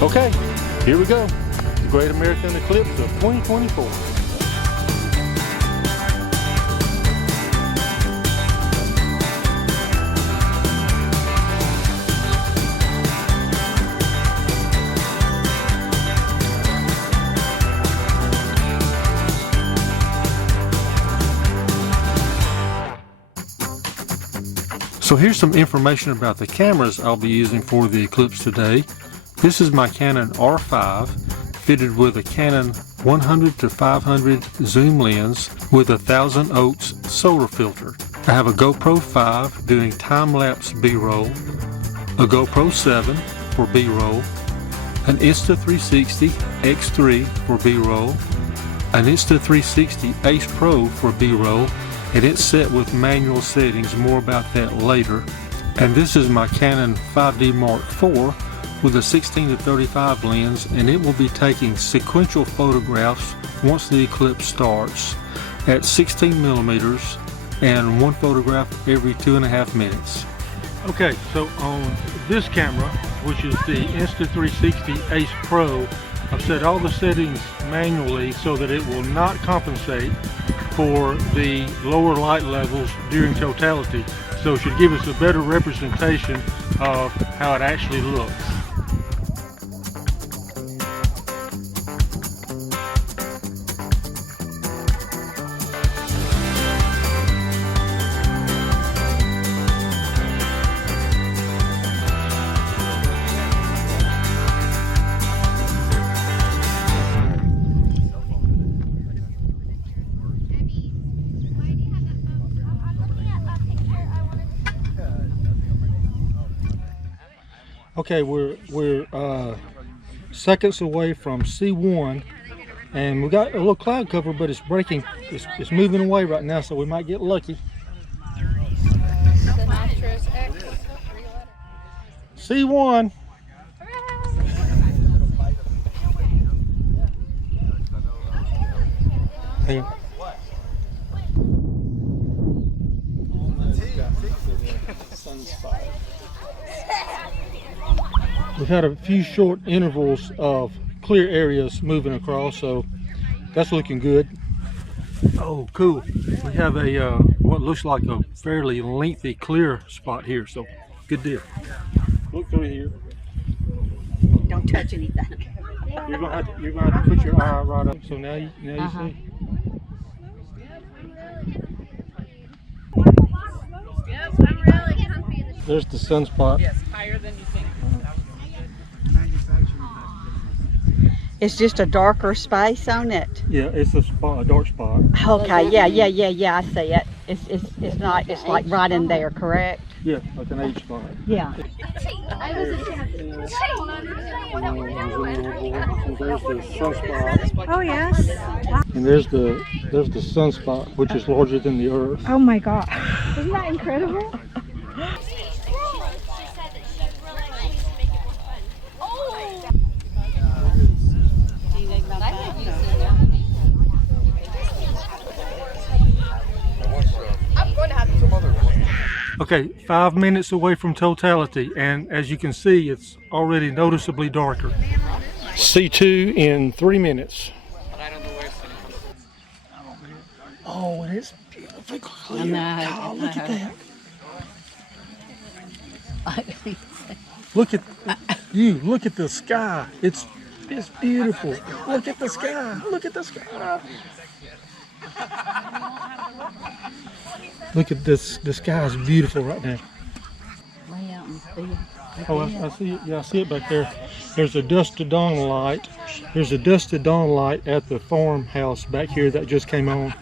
Okay, here we go. The Great American Eclipse of 2024. So here's some information about the cameras I'll be using for the eclipse today. This is my Canon R5 fitted with a Canon 100-500 zoom lens with a 1000 oaks solar filter. I have a GoPro 5 doing time-lapse B-roll, a GoPro 7 for B-roll, an Insta360 X3 for B-roll, an Insta360 Ace Pro for B-roll, and it's set with manual settings, more about that later. And this is my Canon 5D Mark IV with a 16-35 lens, and it will be taking sequential photographs once the eclipse starts at 16 millimeters and one photograph every 2.5 minutes. Okay, so on this camera, which is the Insta360 Ace Pro, I've set all the settings manually so that it will not compensate for the lower light levels during totality, so it should give us a better representation of how it actually looks. Okay, we're seconds away from C1, and we got a little cloud cover, but it's breaking. It's moving away right now, so we might get lucky. C1. Hang on. We've had a few short intervals of clear areas moving across, so that's looking good. Oh, cool. We have a what looks like a fairly lengthy clear spot here, so good deal. Look through here. Don't touch anything. You're gonna have to put your eye right up. So now you see. Yes, I'm really comfy. There's the sunspot. Yes, higher than you think. It's just a darker space on it. Yeah, it's a spot, a dark spot. Okay, yeah, I see it. It's not, it's like right in there, correct? Yeah, like an H spot. Yeah. There's the sunspot. Oh yes. And there's the sunspot, which is larger than the Earth. Oh my God. Isn't that incredible? Okay, 5 minutes away from totality, and as you can see, it's already noticeably darker. C2 in 3 minutes. Oh, and it's beautifully clear. God, look at that. Look at the sky. It's beautiful. Look at the sky. Look at the sky. Look at this. The sky is beautiful right now. Oh, I see it. Yeah, I see it back there. There's a dusk to dawn light. There's a dusk to dawn light at the farmhouse back here that just came on.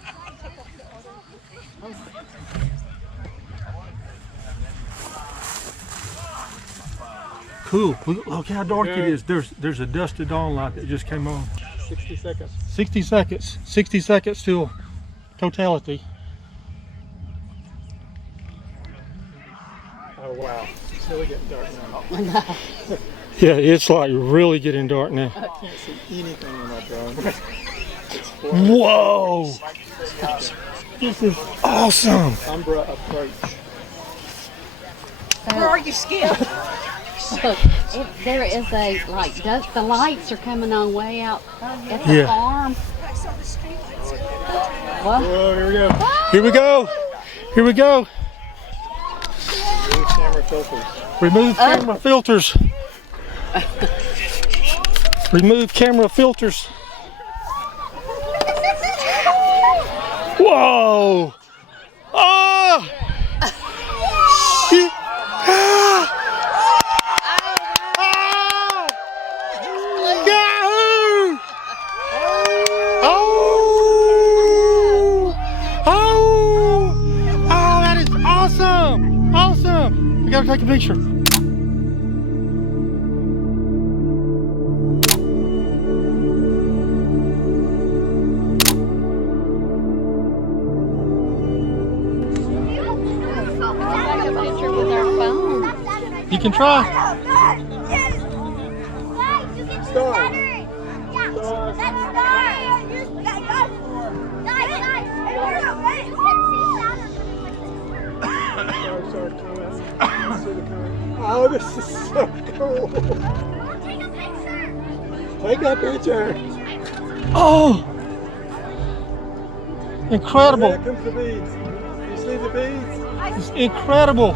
Cool. Look how dark it is. There's a dusk to dawn light that just came on. 60 seconds. 60 seconds. 60 seconds till totality. Oh wow. It's really getting dark now. Yeah, it's like really getting dark now. I can't see anything in my drone. Whoa! This is awesome. Umbra approach. Where are you, Skip? Look, there is a, like, the lights are coming on way out at the Yeah. farm. What? Oh, here we go. Here we go. Here we go. Remove camera filters. Remove camera filters. Remove camera filters. Whoa! Oh! Shit. Ah! Ah! Yahoo! Oh! Oh! Oh, that is awesome! Awesome! I gotta take a picture. Take a picture with our phone. You can try. Start. Oh, this is so cool. Take a picture. Oh! Incredible! There comes the beads. You see the beads? It's incredible!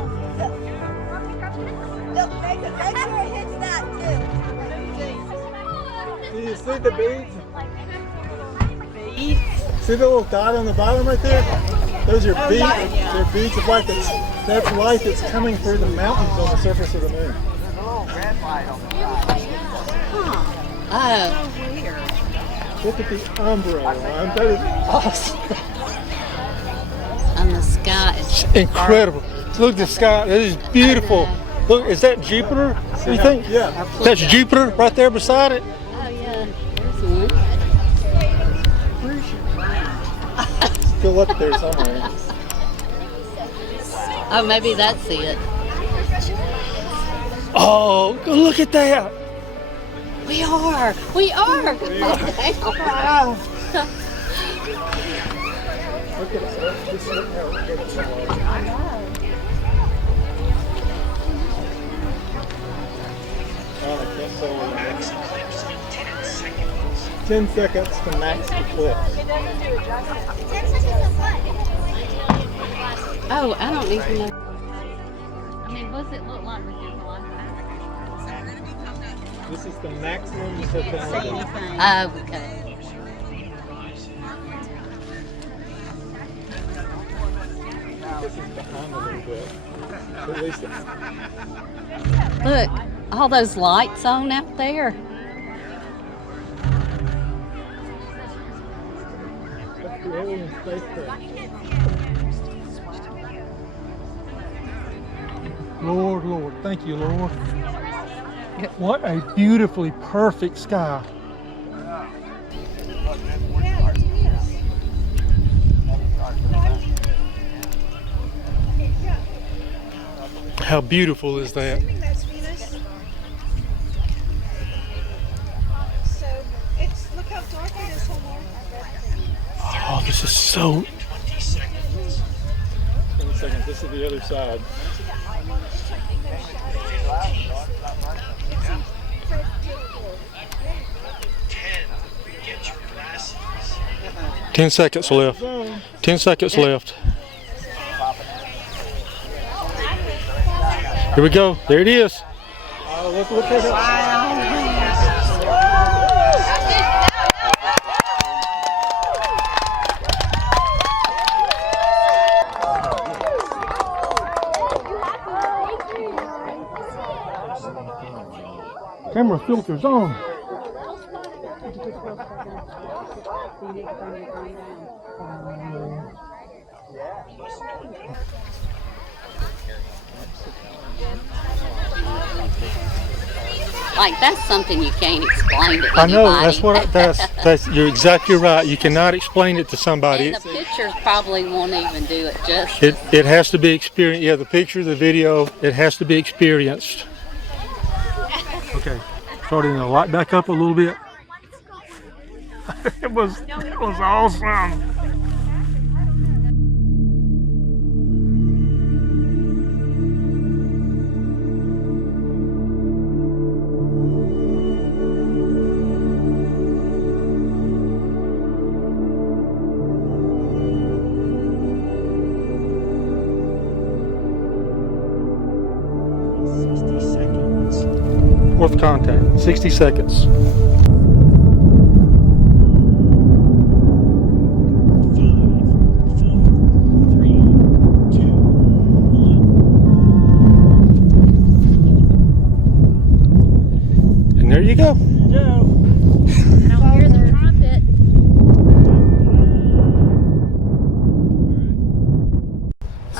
Do you see the beads? See the little dot on the bottom right there? Those are beads. They're beads of light. That's light that's coming through the mountains on the surface of the moon. Oh, Look at the umbrella. That is awesome. and the sky is Incredible! Look at the sky. It is beautiful. Look, is that Jupiter? You think? Yeah. That's Jupiter right there beside it. Oh yeah, there's one. Still up there somewhere. Oh, maybe that's it. Oh, look at that! We are. We are. Look at us. Just look how it's Oh, I can't tell where the next 10 seconds to max eclipse. Oh, I don't even know. I mean, what's it look like with your life? This is the maximum totality. Oh, okay. This is behind a little bit. At least it's Look, all those lights on out there. that's the alien spacecraft. Lord, Lord, thank you, Lord. What a beautifully perfect sky. How beautiful is that? That's Venus. So it's look how dark it is, Homer. Oh, this is so... 20 seconds. This is the other side. 10 seconds left. 10 seconds left. Here we go. There it is. Oh, look at it. Camera filters on. Like, that's something you can't explain to anybody. I know, that's you're exactly right. You cannot explain it to somebody. And the pictures probably won't even do it justice. It has to be experienced. Yeah, the picture, the video, it has to be experienced. Okay, starting to light back up a little bit. It was awesome. 60 seconds. Fourth contact, 60 seconds. 5, 4, 3, 2, 1. And there you go. There you go. I don't hear the trumpet.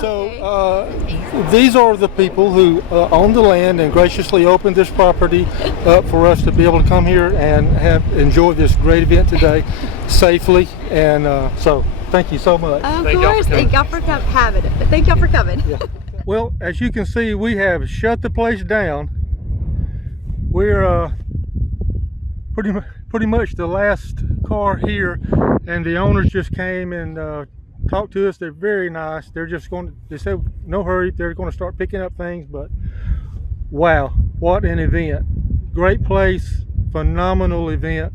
So these are the people who own the land and graciously opened this property up for us to be able to come here and enjoy this great event today safely. And so thank you so much. Of course, thank y'all for having it. Thank y'all for coming. Yeah. Well, as you can see, we have shut the place down. We're pretty much the last car here, and the owners just came and talked to us. They're very nice. They said no hurry, they're going to start picking up things. But wow, what an event. Great place, phenomenal event.